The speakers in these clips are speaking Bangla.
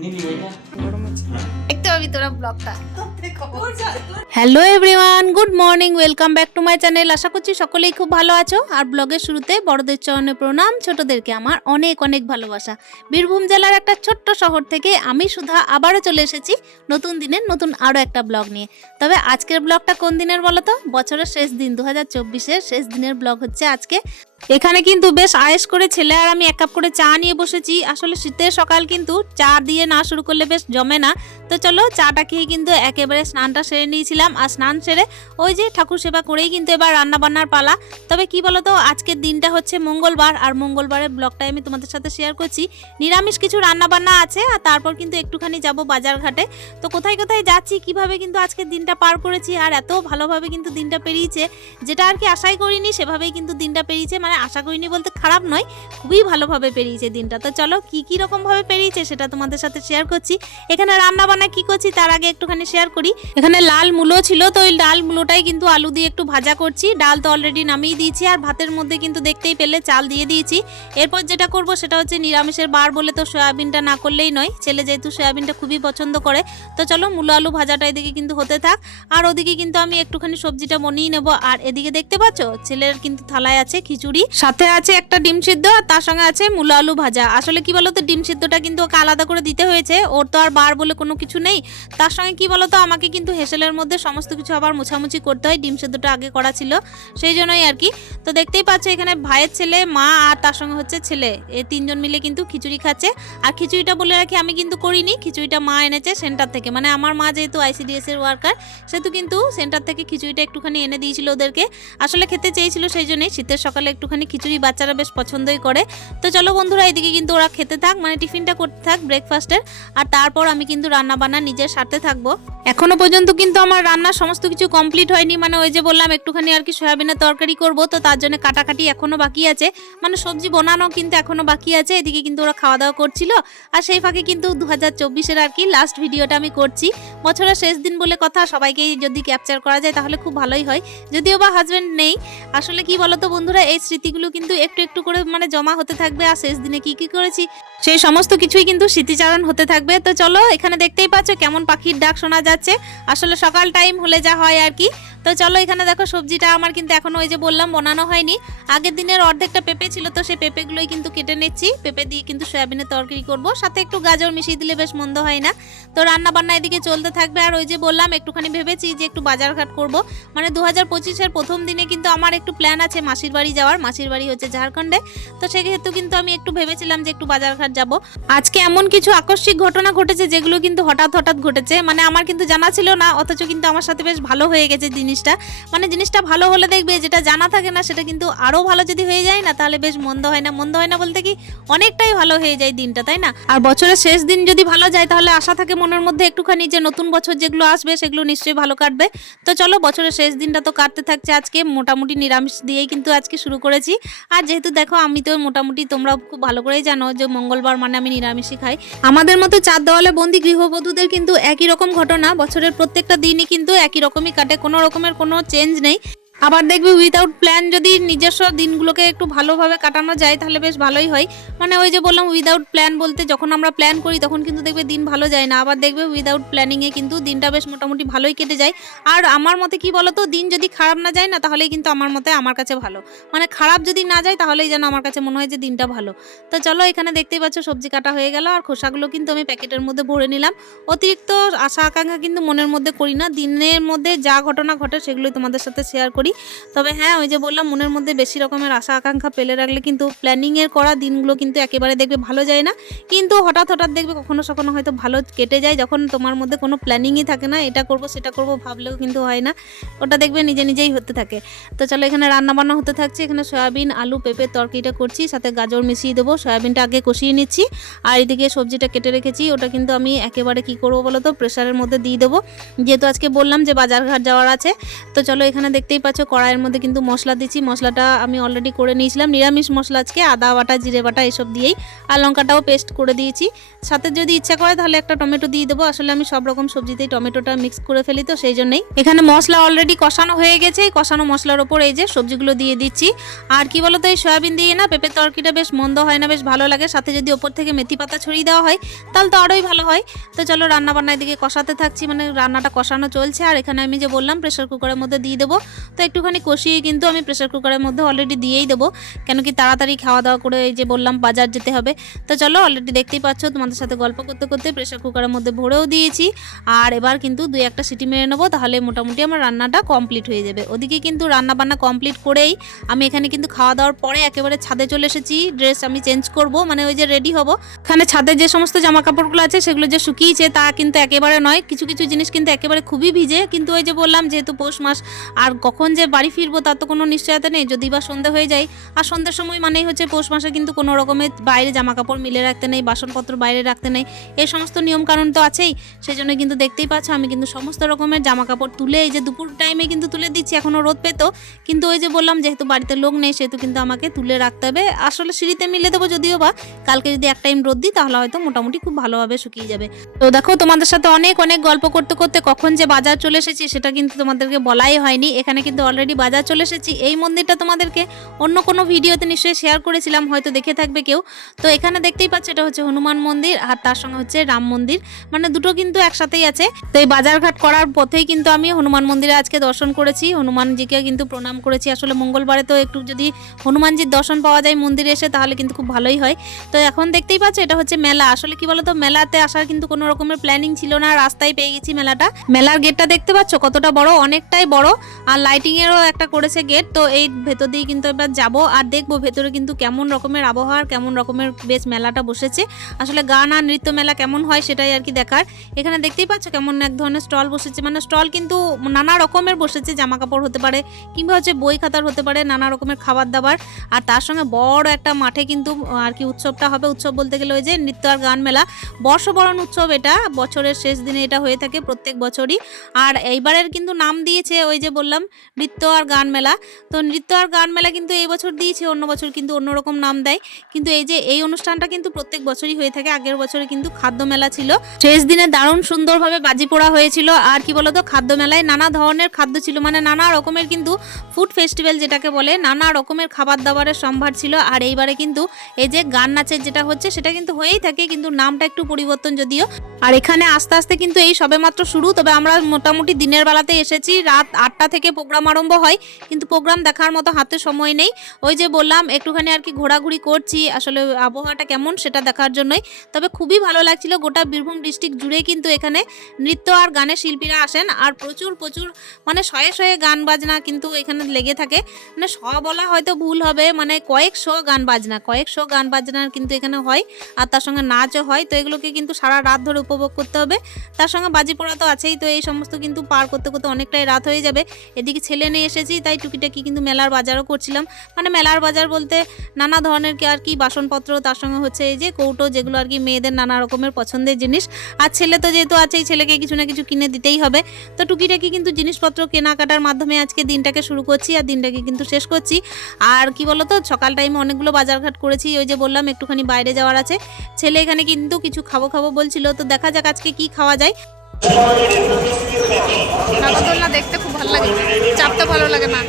নিবি এটা দেখতে পাবি তোরা ব্লগটা hello everyone good morning welcome back to my channel আশা করছি সকলেই খুব ভালো আছো। আর ব্লগের শুরুতে বড়দের চরণে প্রণাম ছোটদেরকে আমার অনেক অনেক ভালোবাসা। বীরভূম জেলার একটা ছোট্ট শহর থেকে আমি সুধা আবারও চলে এসেছি নতুন দিনের নতুন আরও একটা ব্লগ নিয়ে। তবে আজকের ব্লগটা কোন দিনের বলো তো? বছরের শেষ দিন দু হাজার চব্বিশের শেষ দিনের ব্লগ হচ্ছে আজকে। এখানে কিন্তু বেশ আয়েস করে ছেলে আর আমি এক কাপ করে চা নিয়ে বসেছি। আসলে শীতের সকাল কিন্তু চা দিয়ে না শুরু করলে বেশ জমে না। তো চলো চাটা খেয়ে কিন্তু একেবারে স্নানটা সেরে নিয়েছিলাম। আর স্নান সেরে ওই যে ঠাকুর সেবা করেই কিন্তু এবার রান্না বান্নার পালা। তবে কি বলতো, আজকের দিনটা হচ্ছে মঙ্গলবার। আর মঙ্গলবারের ব্লগটাই আমি তোমাদের সাথে শেয়ার করছি। নিরামিষ কিছু রান্না বান্না আছে আর তারপর কিন্তু একটুখানি যাব বাজার ঘাটে তো কোথায় কোথায় যাচ্ছি, কীভাবে কিন্তু আজকের দিনটা পার করেছি আর এত ভালোভাবে কিন্তু দিনটা পেরিয়েছে, যেটা আর কি আশাই করিনি, সেভাবেই কিন্তু দিনটা পেরিয়েছে। মানে আশা করিনি বলতে খারাপ নয়, খুবই ভালোভাবে পেরিয়েছে দিনটা। তো চলো কী কী রকমভাবে পেরিয়েছে সেটা তোমাদের সাথে শেয়ার করছি। এখানে রান্না বান্না কি করছি তার আগে একটুখানি শেয়ার করি। এখানে লাল মূলো ছিল, তো ওই লাল মূলোটাই কিন্তু আলু দিয়ে একটু ভাজা করছি। ডাল তো অলরেডি নামিয়ে দিয়েছি আর ভাতের মধ্যে কিন্তু দেখতেই পেলে চাল দিয়ে দিয়েছি। এরপর যেটা করব সেটা হচ্ছে নিরামিষের বার বলে তো সয়াবিনটা না করলেই নয়। ছেলে যেহেতু সয়াবিনটা খুবই পছন্দ করে, তো চলো মূলো আলু ভাজাটা এদিকে কিন্তু হতে থাক। আর ওদিকে কিন্তু আমি একটুখানি সবজিটা বনিয়ে নেব। আর এদিকে দেখতে পাচ্ছ? ছেলের কিন্তু থালায় আছে খিচুড়ি। সাথে আছে একটা ডিম সিদ্ধ আর তার সঙ্গে আছে মূলো আলু ভাজা। আসলে কি বলতো, ডিম সিদ্ধটা কিন্তু ওকে আলাদা করে দিতে হয়েছে। ওর তো আর বার বলে কোনো কিছু নেই। তার সঙ্গে কি বলতো, আমাকে কিন্তু হেসেলের মধ্যে সমস্ত কিছু আবার মোছামুছি করতে হয়। ডিম সিদ্ধটা আগে করা ছিল, সেই জন্যই আর কি। তো দেখতেই পাচ্ছ, এখানে ভাইয়ের ছেলে, মা আর তার সঙ্গে হচ্ছে ছেলে। এই তিনজন মিলে কিন্তু খিচুড়ি খাচ্ছে। আর খিচুড়িটা বলে রাখি, আমি কিন্তু করিনি। খিচুড়িটা মা এনেছে সেন্টার থেকে। মানে আমার মা যেহেতু আইসিডিএস এর ওয়ার্কার, সেহেতু কিন্তু সেন্টার থেকে খিচুড়িটা একটুখানি এনে দিয়েছিল ওদেরকে। আসলে খেতে চেয়েছিল সেই জন্যই। শীতের সকালে একটুখানি খিচুড়ি বাচ্চারা বেশ পছন্দই করে। তো চলো বন্ধুরা, এদিকে কিন্তু ওরা খেতে থাক মানে টিফিনটা করতে থাক ব্রেকফাস্টের আর তারপর আমি কিন্তু রান্না বান্না নিজের সাথে থাকব। এখনও পর্যন্ত কিন্তু আমার রান্নার সমস্ত কিছু কমপ্লিট হয়নি মানে ওই যে বললাম, একটুখানি আর কি সয়াবিনের তরকারি করব, তো তার জন্য কাটাকাটি এখনও বাকি আছে। মানে সবজি বানানো কিন্তু এখনও বাকি আছে, এদিকে কিন্তু ওরা খাওয়া দাওয়া করছিল। আর সেই ফাঁকে কিন্তু দু হাজার চব্বিশের আর কি লাস্ট ভিডিওটা আমি করছি। বছরের শেষ দিন বলে কথা সবাইকে যদি ক্যাপচার করা যায় তাহলে খুব ভালোই হয়। যদিও বা হাজব্যান্ড নেই। আসলে কি বলতো বন্ধুরা, এই স্মৃতিগুলো কিন্তু একটু একটু করে মানে জমা হতে থাকবে আর শেষ দিনে কি কি করেছি, সেই সমস্ত কিছুই কিন্তু স্মৃতিচারণ হতে থাকবে। তো চলো এখানে দেখতেই পাচ্ছ কেমন পাখির ডাক শোনা যাচ্ছে। আসলে সকাল টাইম হলে যা হয় আর কি। তো চলো এখানে দেখো সবজিটা আমার কিন্তু এখনও ওই যে বললাম, বানানো হয়নি। আগের দিনের অর্ধেকটা পেঁপে ছিল, তো সেই পেঁপেগুলোই কিন্তু কেটে নিচ্ছি। পেঁপে দিয়ে কিন্তু সয়াবিনের তরকারি করব। সাথে একটু গাজর মিশিয়ে দিলে বেশ মন্দ হয় না। তো রান্না বান্না এদিকে চলতে থাকবে। আর ওই যে বললাম, একটুখানি ভেবেছি যে একটু বাজারঘাট করব। মানে দু হাজার পঁচিশের প্রথম দিনে কিন্তু আমার একটু প্ল্যান আছে মাসির বাড়ি যাওয়ার। মাসির বাড়ি হচ্ছে ঝাড়খণ্ডে। তো সেক্ষেত্রে কিন্তু আমি একটু ভেবেছিলাম যে একটু বাজারঘাট যাব। আজকে এমন কিছু আকস্মিক ঘটনা ঘটেছে যেগুলো কিন্তু হঠাৎ হঠাৎ ঘটেছে। মানে আমার কিন্তু জানা ছিল না, অথচ কিন্তু আমার সাথে বেশ ভালো হয়ে গেছে জিনিসটা মানে জিনিসটা ভালো হলে দেখবে যেটা জানা থাকে না সেটা কিন্তু আরও ভালো যদি হয়ে যায় না, তাহলে বেশ মন্দ হয় না। মন্দ হয় না বলতে কি অনেকটাই ভালো হয়ে যায় দিনটা, তাই না? আর বছরের শেষ দিন যদি ভালো যায় তাহলে আশা থাকে মনের মধ্যে একটুখানি যে নতুন বছর যেগুলো আসবে সেগুলো নিশ্চয়ই ভালো কাটবে। তো চলো বছরের শেষ দিনটা তো কাটতে থাকছে আজকে, মোটামুটি নিরামিষ দিয়েই কিন্তু আজকে শুরু করেছি। আর যেহেতু দেখো আমি তো মোটামুটি তোমরা খুব ভালো করেই জানো যে মঙ্গলবার মানে আমি নিরামিষই খাই। আমাদের মতো চার দেওয়ালে বন্দি গৃহবধূদের কিন্তু একই রকম ঘটনা, বছরের প্রত্যেকটা দিনই কিন্তু একই রকমই কাটে, কোনো রকমের কোনো চেঞ্জ নেই। আবার দেখবি উইদাউট প্ল্যান যদি নিজস্ব দিনগুলোকে একটু ভালোভাবে কাটানো যায়, তাহলে বেশ ভালোই হয়। মানে ওই যে বললাম উইদাউট প্ল্যান বলতে যখন আমরা প্ল্যান করি, তখন কিন্তু দেখবে দিন ভালো যায় না। আবার দেখবে উইদাউট প্ল্যানিংয়ে কিন্তু দিনটা বেশ মোটামুটি ভালোই কেটে যায়। আর আমার মতে কি বলতো, দিন যদি খারাপ না যায় না, তাহলেই কিন্তু আমার মতে আমার কাছে ভালো। মানে খারাপ যদি না যায়, তাহলেই যেন আমার কাছে মনে হয় যে দিনটা ভালো। তো চলো এখানে দেখতেই পাচ্ছ সবজি কাটা হয়ে গেল। আর খোসাগুলো কিন্তু আমি প্যাকেটের মধ্যে ভরে নিলাম। অতিরিক্ত আশা আকাঙ্ক্ষা কিন্তু মনের মধ্যে করি না। দিনের মধ্যে যা ঘটনা ঘটে, সেগুলোই তোমাদের সাথে শেয়ার করি। তবে হ্যাঁ ওই যে বললাম, মনের মধ্যে বেশি রকমের আশা, আকাঙ্ক্ষা পেলে রাখলে কিন্তু প্ল্যানিংয়ের করা দিনগুলো কিন্তু একেবারে দেখবে ভালো যায় না। কিন্তু হঠাৎ হঠাৎ দেখবে কখনো সখনো হয়তো ভালো কেটে যায়। যখন তোমার মধ্যে কোনো প্ল্যানিংই থাকে না, এটা করব, সেটা করব ভাবলেও কিন্তু হয় না। ওটা দেখবে নিজে নিজেই হতে থাকে। তো চলো, এখানে রান্নাবান্না হতে থাকছে। এখানে সয়াবিন, আলু পেঁপের তরকারিটা করছি, সাথে গাজর মিশিয়ে দেবো। সয়াবিনটা আগে কষিয়ে নিচ্ছি। আর এদিকে সবজিটা কেটে রেখেছি। ওটা কিন্তু আমি একেবারে কি করব বলো তো প্রেশারের মধ্যে দিয়ে দেবো। যেহেতু আজকে বললাম যে বাজারঘাট যাওয়ার আছে, তো চলো, এখানে দেখতেই পাচ্ছ পাচ্ছ কড়াইয়ের মধ্যে কিন্তু মশলা দিচ্ছি। মশলাটা আমি অলরেডি করে নিয়েছিলাম। নিরামিষ মশলা আজকে, আদা বাটা, জিরে বাটা এসব দিয়েই। আর লঙ্কাটাও পেস্ট করে দিয়েছি। সাথে যদি ইচ্ছা করে তাহলে একটা টমেটো দিয়ে দেবো। আসলে আমি সব রকম সবজিতেই টমেটোটা মিক্স করে ফেলি তো, সেই জন্যই। এখানে মশলা অলরেডি কষানো হয়ে গেছে। এই কষানো মশলার ওপর এই যে সবজিগুলো দিয়ে দিচ্ছি। আর কি বলতো, এই সয়াবিন দিয়ে না পেঁপের তরকিটা বেশ মন্দ হয় না, বেশ ভালো লাগে। সাথে যদি ওপর থেকে মেথি পাতা ছড়িয়ে দেওয়া হয়, তাহলে তো আরোই ভালো হয়। তো চলো রান্না বান্নার দিকে কষাতে থাকছি। মানে রান্নাটা কষানো চলছে। আর এখানে আমি যে বললাম প্রেশার কুকারের মধ্যে দিয়ে দেবো। তো একটুখানি কষিয়ে কিন্তু আমি প্রেশার কুকারের মধ্যে অলরেডি দিয়েই দেবো। কেন কি তাড়াতাড়ি খাওয়া দাওয়া করে এই যে বললাম বাজার যেতে হবে। তো চলো অলরেডি দেখতেই পাচ্ছ তোমাদের সাথে গল্প করতে করতে প্রেশার কুকারের মধ্যে ভরেও দিয়েছি। আর এবার কিন্তু দুই একটা সিটি মেরে নেব, তাহলে মোটামুটি আমার রান্নাটা কমপ্লিট হয়ে যাবে। ওদিকে কিন্তু রান্না বান্না কমপ্লিট করেই আমি এখানে কিন্তু খাওয়া দাওয়ার পরে একেবারে ছাদে চলে এসেছি। ড্রেস আমি চেঞ্জ করব মানে ওই যে রেডি হব। এখানে ছাদে যে সমস্ত জামা কাপড়গুলো আছে সেগুলো যে শুকিয়েছে তা কিন্তু একেবারে নয়। কিছু কিছু জিনিস কিন্তু একেবারে খুবই ভিজে। কিন্তু ওই যে বললাম যেহেতু পৌষ মাস, আর কখন যে বাড়ি ফিরবো, তার তো কোনো নিশ্চয়তা নেই। যদি বা সন্ধে হয়ে যায়, আর সন্ধ্যের সময় মানেই হচ্ছে পৌষ মাসে কিন্তু কোনো রকমের বাইরে জামা কাপড় মিলে রাখতে নেই, বাসনপত্র বাইরে রাখতে নেই। এই সমস্ত নিয়ম কানুন তো আছেই। সেই জন্য কিন্তু দেখতেই পাচ্ছ, আমি কিন্তু সমস্ত রকমের জামা কাপড় তুলে, এই যে দুপুর টাইমে কিন্তু তুলে দিচ্ছি, এখনও রোদ পেতো। কিন্তু ওই যে বললাম, যেহেতু বাড়িতে লোক নেই, সেহেতু কিন্তু আমাকে তুলে রাখতে হবে। আসলে সিঁড়িতে মিলে দেবো যদিও বা, কালকে যদি এক টাইম রোদ দিই, তাহলে হয়তো মোটামুটি খুব ভালোভাবে শুকিয়ে যাবে। তো দেখো, তোমাদের সাথে অনেক অনেক গল্প করতে করতে কখন যে বাজার চলে এসেছি, সেটা কিন্তু তোমাদেরকে বলাই হয়নি। এখানে কিন্তু অলরেডি বাজার চলে এসেছি। এই মন্দিরটা তোমাদেরকে অন্য কোনো ভিডিওতে নিশ্চয়ই শেয়ার করেছিলাম, হয়তো দেখে থাকবে কেউ। তো এখানে দেখতেই পাচ্ছ, এটা হচ্ছে হনুমান মন্দির আর তার সঙ্গে হচ্ছে রাম মন্দির। মানে দুটো কিন্তু একসাথেই আছে। তো এই বাজারঘাট করার পথেই কিন্তু আমি হনুমান মন্দিরে আজকে দর্শন করেছি। হনুমানজিকে কিন্তু প্রণাম করেছি। আসলে মঙ্গলবারে তো একটু যদি হনুমানজির দর্শন পাওয়া যায় মন্দিরে এসে, তাহলে কিন্তু খুব ভালোই হয়। তো এখন দেখতেই পাচ্ছ, এটা হচ্ছে মেলা। আসলে কি বলতো, মেলাতে আসার কিন্তু কোনো রকমের প্ল্যানিং ছিল না। রাস্তায় পেয়ে গেছি মেলাটা। মেলার গেটটা দেখতে পাচ্ছ, কতটা বড়? অনেকটাই বড়। আর লাইটিং এরও একটা করেছে গেট তো এই ভেতর দিয়ে কিন্তু এবার যাব। আর দেখব ভেতরে কিন্তু কেমন রকমের আবহাওয়ার, কেমন রকমের বেশ মেলাটা বসেছে। আসলে গান আর নৃত্য মেলা কেমন হয় সেটাই আর কি দেখার। এখানে দেখতেই পাচ্ছ কেমন এক ধরনের স্টল বসেছে। মানে স্টল কিন্তু নানা রকমের বসেছে জামা কাপড় হতে পারে, কিংবা হচ্ছে বই খাতার হতে পারে, নানা রকমের খাবার দাবার। আর তার সঙ্গে বড় একটা মাঠে কিন্তু আর কি উৎসবটা হবে। উৎসব বলতে গেলে ওই যে নৃত্য আর গান মেলা। বর্ষবরণ উৎসব এটা, বছরের শেষ দিনে এটা হয়ে থাকে প্রত্যেক বছরই। আর এইবারের কিন্তু নাম দিয়েছে ওই যে বললাম নৃত্য আর গান মেলা। তো নৃত্য আর গান মেলা কিন্তু এই বছর দিয়েছে, অন্য বছর কিন্তু অন্যরকম নাম দেয়। কিন্তু এই যে, এই অনুষ্ঠানটা কিন্তু প্রত্যেক বছরই হয়ে থাকে। আগের বছরে কিন্তু খাদ্য মেলা ছিল। শেষ দিনে দারুণ সুন্দরভাবে বাজি পোড়া হয়েছিল। আর কি বলতো, খাদ্য মেলায় নানা ধরনের খাদ্য ছিল। মানে নানা রকমের কিন্তু ফুড ফেস্টিভ্যাল যেটাকে বলে, নানা রকমের খাবার দাবারের সম্ভার ছিল। আর এইবারে কিন্তু এই যে গান নাচের যেটা হচ্ছে, সেটা কিন্তু হয়েই থাকে। কিন্তু নামটা একটু পরিবর্তন যদিও। আর এখানে আস্তে আস্তে কিন্তু এই সবেমাত্র শুরু। তবে আমরা মোটামুটি দিনের বেলাতে এসেছি। রাত আটটা থেকে প্রোগ্রাম আরম্ভ হয়, কিন্তু প্রোগ্রাম দেখার মতো হাতে সময় নেই। ওই যে বললাম, একটুখানি আর কি ঘোরাঘুরি করছি, আসলে আবহাওয়াটা কেমন সেটা দেখার জন্যই। তবে খুবই ভালো লাগছিল, গোটা বীরভূম ডিস্ট্রিক্ট জুড়ে কিন্তু এখানে নৃত্য আর গানের শিল্পীরা আসেন, আর প্রচুর প্রচুর মানে শয়ে শয়ে গান বাজনা কিন্তু এখানে লেগে থাকে। মানে শ বলা হয়তো ভুল হবে মানে কয়েক কয়েকশো গান বাজনা কয়েক কয়েকশো গান বাজনার কিন্তু এখানে হয়, আর তার সঙ্গে নাচও হয়, তো এগুলোকে কিন্তু সারা রাত ধরে উপভোগ করতে হবে। তার সঙ্গে বাজি পড়া তো আছেই, তো এই সমস্ত কিন্তু পার করতে করতে অনেকটাই রাত হয়ে যাবে। এদিকে ছেলে নিয়ে এসেছি, তাই টুকিটাকি কিন্তু মেলার বাজারও করছিলাম। মানে মেলার বাজার বলতে নানা ধরনের কি আর কি বাসনপত্র, তার সঙ্গে হচ্ছে এই যে কৌটো, যেগুলো আর কি মেয়েদের নানা রকমের পছন্দের জিনিস। আর ছেলে তো যেহেতু আছেই, ছেলেকে কিছু না কিছু কিনে দিতেই হবে। তো টুকিটাকি কিন্তু জিনিসপত্র কেনাকাটার মাধ্যমে আজকে দিনটাকে শুরু করছি আর দিনটাকে কিন্তু শেষ করছি। আর কি বলতো, সকাল টাইমে অনেকগুলো বাজারঘাট করেছি, ওই যে বললাম একটুখানি বাইরে যাওয়ার আছে। ছেলে এখানে কিন্তু কিছু খাব খাব বলছিল, তো দেখা যাক আজকে কি খাওয়া যায়। নাগরদোলনা দেখতে খুব ভালো লাগে। চাপতে ভালো লাগে না।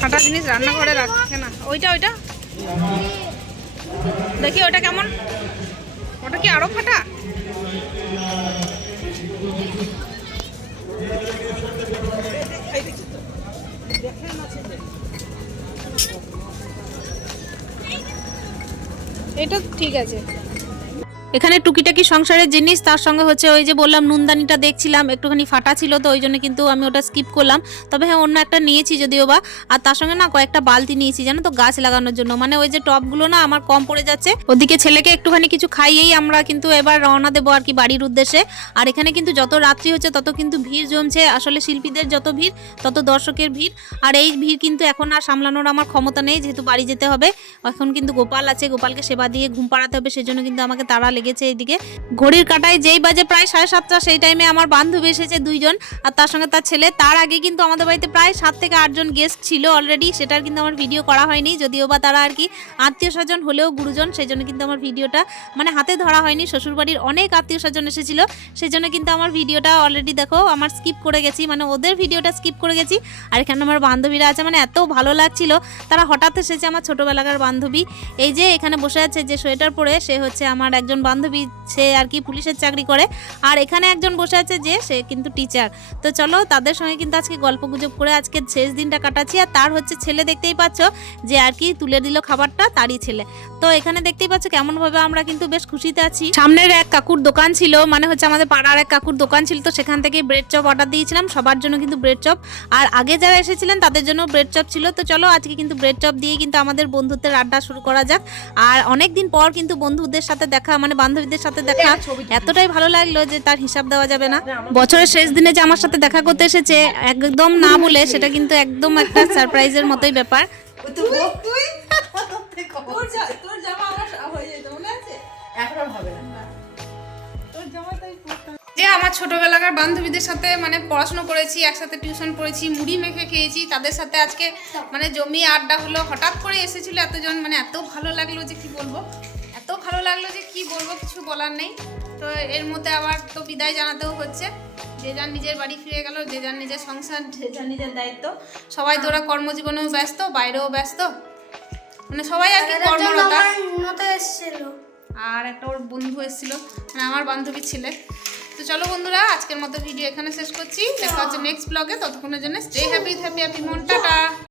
ফাটা জিনিস রান্নাঘরে রাখে না। ওইটা ওইটা? দেখি ওটা কেমন। ওটা কি আরও ফাটা? এটা ঠিক আছে। এখানে টুকিটাকি সংসারের জিনিস, তার সঙ্গে হচ্ছে ওই যে বললাম, নুনদানিটা দেখছিলাম, একটুখানি ফাটা ছিল তো, ওই জন্য কিন্তু আমি ওটা স্কিপ করলাম। তবে হ্যাঁ অন্য একটা নিয়েছি যদিও বা, আর তার সঙ্গে না কয়েকটা বালতি নিয়েছি, জানো তো, গাছ লাগানোর জন্য। মানে ওই যে টবগুলো না আমার কম পড়ে যাচ্ছে, ওদিকে ছেলেকে একটুখানি কিছু খাইয়েই আমরা কিন্তু এবার রওনা দেবো আর কি বাড়ির উদ্দেশ্যে। আর এখানে কিন্তু যত রাত্রি হচ্ছে, তত কিন্তু ভিড় জমছে। আসলে শিল্পীদের যত ভিড়, তত দর্শকের ভিড়। আর এই ভিড় কিন্তু এখন আর সামলানোর আমার ক্ষমতা নেই, যেহেতু বাড়ি যেতে হবে। এখন কিন্তু গোপাল আছে, গোপালকে সেবা দিয়ে ঘুম পাড়াতে হবে, সেজন্য কিন্তু আমাকে তাড়া লেগেছে এইদিকে। ঘড়ির কাটায় যেই বাজে প্রায় সাড়ে সাতটা, সেই টাইমে আমার বান্ধবী এসেছে দুইজন আর তার সঙ্গে তার ছেলে। তার আগে কিন্তু আমাদের বাড়িতে প্রায় সাত থেকে আটজন গেস্ট ছিল অলরেডি সেটার কিন্তু আমার ভিডিও করা হয়নি। যদিও বা তারা আর কি আত্মীয় স্বজন হলেও গুরুজন, সেই জন্য কিন্তু আমার ভিডিওটা মানে হাতে ধরা হয়নি। শ্বশুরবাড়ির অনেক আত্মীয় স্বজন এসেছিল, সেই জন্য কিন্তু আমার ভিডিওটা অলরেডি দেখো, আমার স্কিপ করে গেছি। মানে ওদের ভিডিওটা স্কিপ করে গেছি। আর এখানে আমার বান্ধবীরা আছে মানে এত ভালো লাগছিল। তারা হঠাৎ এসেছে আমার ছোটোবেলাকার বান্ধবী। এই যে এখানে বসে আছে যে সোয়েটার পরে, সে হচ্ছে আমার একজন বান্ধবী সে আর কি পুলিশের চাকরি করে। আর এখানে একজন বসে আছে যে, সে কিন্তু টিচার তো চলো, তাদের সঙ্গে কিন্তু আজকে গল্প গুজব করে আজকে শেষ দিনটা কাটাচ্ছি। আর তার হচ্ছে ছেলে দেখতেই পাচ্ছ যে আর কি তুলে দিল খাবারটা তারই ছেলে। তো এখানে দেখতেই পাচ্ছ কেমন ভাবে আমরা কিন্তু বেশ খুশিতে আছি। সামনের এক কাকুর দোকান ছিল মানে হচ্ছে আমাদের পাড়ার এক কাকুর দোকান ছিল, তো সেখান থেকে ব্রেড চপ অর্ডার দিয়েছিলাম। সবার জন্য কিন্তু ব্রেড চপ আর আগে যারা এসেছিলেন, তাদের জন্য ব্রেড চপ ছিল। তো চলো, আজকে কিন্তু ব্রেড চপ দিয়ে কিন্তু আমাদের বন্ধুত্বের আড্ডা শুরু করা যাক। আর অনেক দিন পর কিন্তু বন্ধুদের সাথে দেখা মানে বান্ধবীদের সাথে দেখা এতটাই ভালো লাগল যে তার হিসাব দেওয়া যাবে না। বছরের শেষ দিনে যে আমার সাথে দেখা করতে এসেছে একদম না বলে সেটা কিন্তু একদম একটা সারপ্রাইজের মতোই ব্যাপার। তোর জা- তোর জামা আমার হয়ে যেত মনে আছে? এখন আর হবে না। তোর জামা তাই পরতাম। যে আমার ছোটবেলাকার বান্ধবীদের সাথে মানে পড়াশোনা করেছি একসাথে টিউশন পড়েছি মুড়ি মেখে খেয়েছি তাদের সাথে আজকে মানে জমিয়ে আড্ডা হলো হঠাৎ করে এসেছিল এতজন মানে এত ভালো লাগল যে কি বলব? ভালো লাগল যে কি বলব কিছু বলার নেই। তো এর মধ্যে আবার তো বিদায় জানাতেও হচ্ছে। যে যার নিজের বাড়ি ফিরে গেল যে যার নিজের সংসার যে যার নিজের দায়িত্ব। সবাই তো ওরা কর্মজীবনেও ব্যস্ত বাইরেও ব্যস্ত। মানে সবাই আর কি কর্মরতা। আর একটা ওর বন্ধু এসেছিল মানে আমার বান্ধবী ছেলে। তো চলো বন্ধুরা আজকের মতো ভিডিও এখানে শেষ করছি। দেখা হচ্ছে নেক্সট ব্লগে ততক্ষণের জন্য স্টে হ্যাপি হ্যাপি হ্যাপি মন টাটা।